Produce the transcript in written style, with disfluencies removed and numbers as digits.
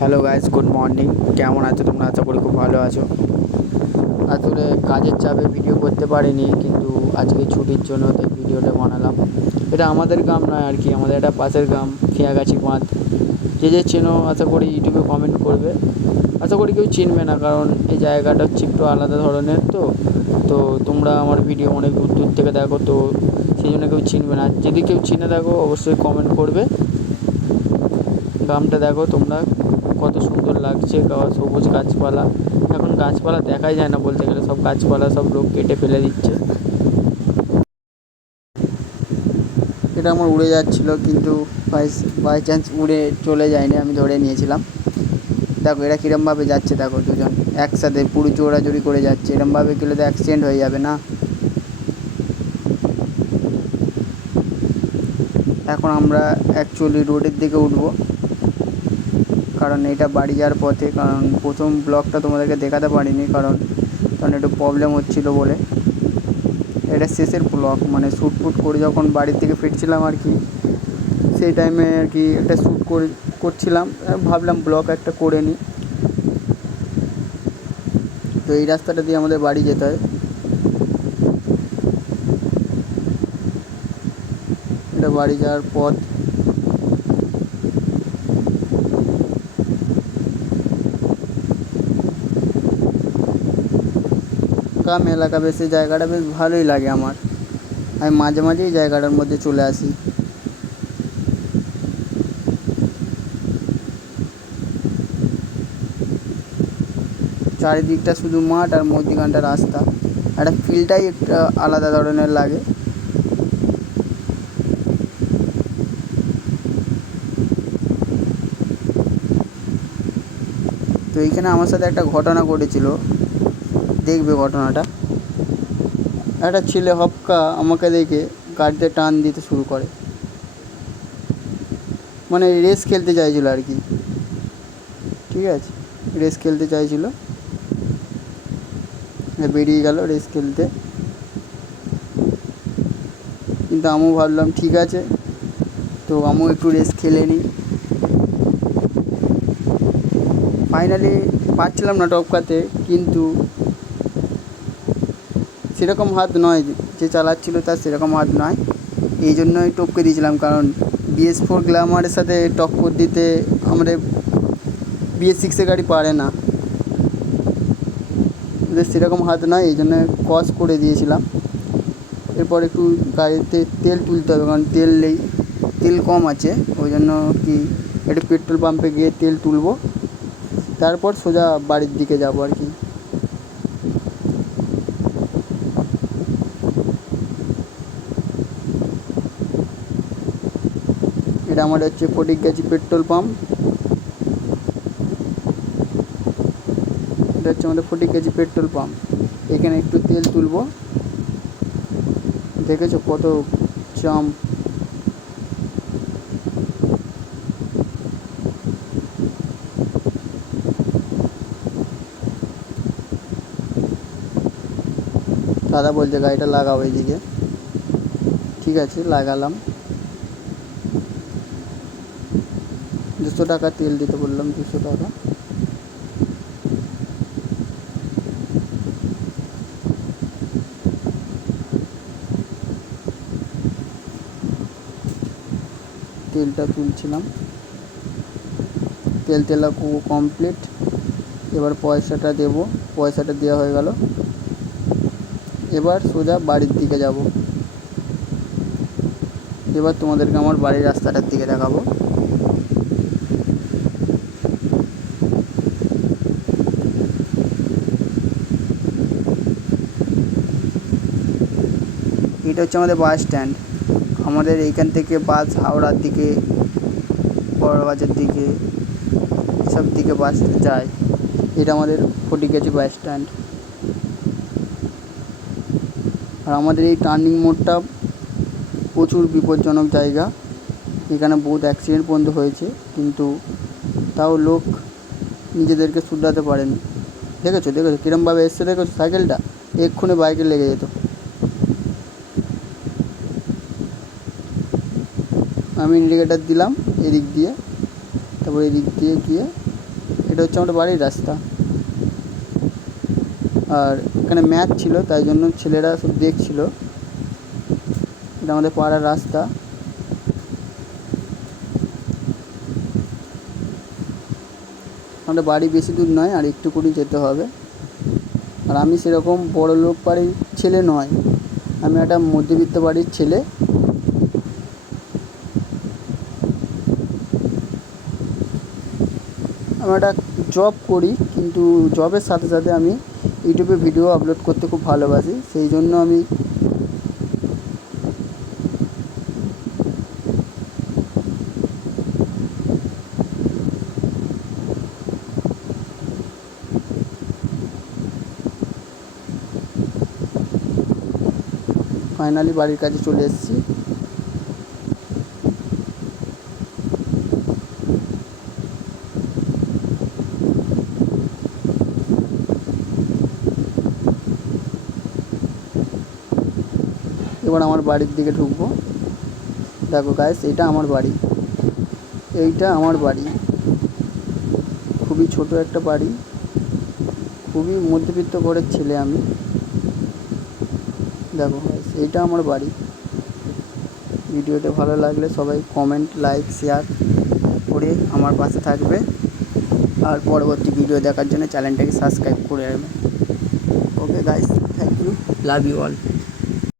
Hello guys, good morning. কেমন আছো তোমরা? আশা করি খুব ভালো আছো। আসলে কাজের চাপে ভিডিও করতে পারিনি, কিন্তু আজকে ছুটির জন্য তাই ভিডিওটা বানালাম। এটা আমাদের গ্রাম নয় আর কি, আমাদের একটা পাশের গ্রাম খেয়াগাছি বাঁধ। যে চেনো আশা করি ইউটিউবে কমেন্ট করবে। আশা করি কেউ চিনবে না, কারণ এই জায়গাটা হচ্ছে একটু আলাদা ধরনের। তো তো তোমরা আমার ভিডিও অনেক দূর দূর থেকে দেখো, তো সেই জন্য কেউ চিনবে না। যদি কেউ চিনে দেখো অবশ্যই কমেন্ট করবে। গ্রামটা দেখো তোমরা, কত সুন্দর লাগছে, সবুজ গাছপালা। এখন গাছপালা দেখাই যায় না বলতে গেলে, সব গাছপালা সব লোক কেটে ফেলে দিচ্ছে। এটা আমার উড়ে যাচ্ছিলো, কিন্তু বাই চান্স উড়ে চলে যায়নি, আমি ধরে নিয়েছিলাম। দেখো এরা কীরমভাবে যাচ্ছে, দেখো দুজন একসাথে পুরো জোড়াজোড়ি করে যাচ্ছে। এরমভাবে গেলে তো অ্যাক্সিডেন্ট হয়ে যাবে না। এখন আমরা অ্যাকচুয়ালি রোডের দিকে উঠবো, কারণ এটা বাড়ি যাওয়ার পথে। কারণ প্রথম ব্লগটা তোমাদেরকে দেখাতে পারিনি, কারণ একটু প্রবলেম হচ্ছিলো বলে। এটা শেষের ব্লগ, মানে শ্যুট ফুট করে যখন বাড়ির থেকে ফিরছিলাম আর কি, সেই টাইমে আর কি একটা শ্যুট করছিলাম। ভাবলাম ব্লগ একটা করে নিই। তো এই রাস্তাটা দিয়ে আমাদের বাড়ি যেতে হয়। এটা বাড়ি যাওয়ার পথ। গ্রাম এলাকা, বেশ এই জায়গাটা বেশ ভালোই লাগে আমার। আমি মাঝে মাঝে এই জায়গাটার মধ্যে চলে আসি। চারিদিকটা শুধু মাঠ আর মধ্যিখানটা রাস্তা। একটা ফিলটাই একটা আলাদা ধরনের লাগে। তো এইখানে আমার সাথে একটা ঘটনা ঘটেছিল, দেখবে ঘটনাটা। একটা ছেলে হপকা আমাকে দেখে গাড়িতে টান দিতে শুরু করে, মানে রেস খেলতে চাইছিল আর কি। ঠিক আছে, রেস খেলতে চাইছিল, বেরিয়ে গেল রেস খেলতে। কিন্তু আমিও ভাবলাম ঠিক আছে, তো আমিও একটু রেস খেলে নিই। ফাইনালি পারছিলাম না টপকাতে, কিন্তু সেরকম হাত নয়, যে চালাচ্ছিল তার সেরকম হাত নয়। এই জন্যই টপকে দিয়েছিলাম, কারণ BS4 গ্ল্যামারের সাথে টক্কর দিতে আমাদের BS6 গাড়ি পারে না। ওদের সেরকম হাত নয়, এই জন্য ক্রস করে দিয়েছিলাম। এরপর একটু গাড়িতে তেল তুলতে হবে, কারণ তেল কম আছে। ওই জন্য কি একটু পেট্রোল পাম্পে গিয়ে তেল তুলবো, তারপর সোজা বাড়ির দিকে যাবো আর কি। এটা আমার হচ্ছে ফটিকগাছি পেট্রোল পাম্প। এটা হচ্ছে আমাদের ফটিকগাছি পেট্রোল পাম্প। এখানে একটু তেল তুলবো। দেখেছো কত জাম। দাদা বলছে গাড়িটা লাগাও এইদিকে। ঠিক আছে, লাগালাম। 200 টাকা তেল দিতে বললাম, 200 টাকা। তেলটা তুলছিলাম, তেলা কমপ্লিট। এবার পয়সাটা দেবো, পয়সাটা দেওয়া হয়ে গেল। এবার সোজা বাড়ির দিকে যাব। এবার তোমাদেরকে আমার বাড়ির রাস্তাটার দিকে দেখাবো। এটা হচ্ছে আমাদের বাস স্ট্যান্ড। আমাদের এইখান থেকে বাস হাওড়ার দিকে, বড়বাজার দিকে, এসব দিকে বাস যায়। এটা আমাদের ফটিকগাছি বাস স্ট্যান্ড। আর আমাদের এই টার্নিং মোড়টা প্রচুর বিপজ্জনক জায়গা। এখানে বহুত অ্যাক্সিডেন্ট পর্যন্ত হয়েছে, কিন্তু তাও লোক নিজেদেরকে শুধরাতে পারেনি। দেখেছো কীরমভাবে এসছে, দেখেছো সাইকেলটা, এক্ষুনি বাইকে লেগে যেত। আমি ইন্ডিকেটার দিলাম এদিক দিয়ে, তারপর এদিক দিয়ে গিয়ে এটা হচ্ছে আমাদের বাড়ির রাস্তা। আর এখানে ম্যাচ ছিল, তাই জন্য ছেলেরা সব দেখছিল। এটা আমাদের পাড়ার রাস্তা। আমাদের বাড়ি বেশি দূর নয়, আর একটু করে যেতে হবে। আর আমি সেরকম বড় লোক বাড়ির ছেলে নয়, আমি একটা মধ্যবিত্ত বাড়ির ছেলে। আমি একটা জব করি, কিন্তু জবের সাথে সাথে আমি ইউটিউবে ভিডিও আপলোড করতে খুব ভালোবাসি, সেই জন্য আমি ফাইনালি বাড়ির কাছে চলে এসেছি। এবার আমার বাড়ির দিকে ঢুকবো। দেখো গাইস, এটা আমার বাড়ি, এইটা আমার বাড়ি। খুবই ছোট একটা বাড়ি, খুবই মধ্যবিত্ত ঘরের ছেলে আমি। দেখো গাইস, এইটা আমার বাড়ি। ভিডিওটা ভালো লাগলে সবাই কমেন্ট, লাইক, শেয়ার করে আমার পাশে থাকবে। আর পরবর্তী ভিডিও দেখার জন্য চ্যানেলটাকে সাবস্ক্রাইব করে রাখবে। Okay guys, thank you, love you all.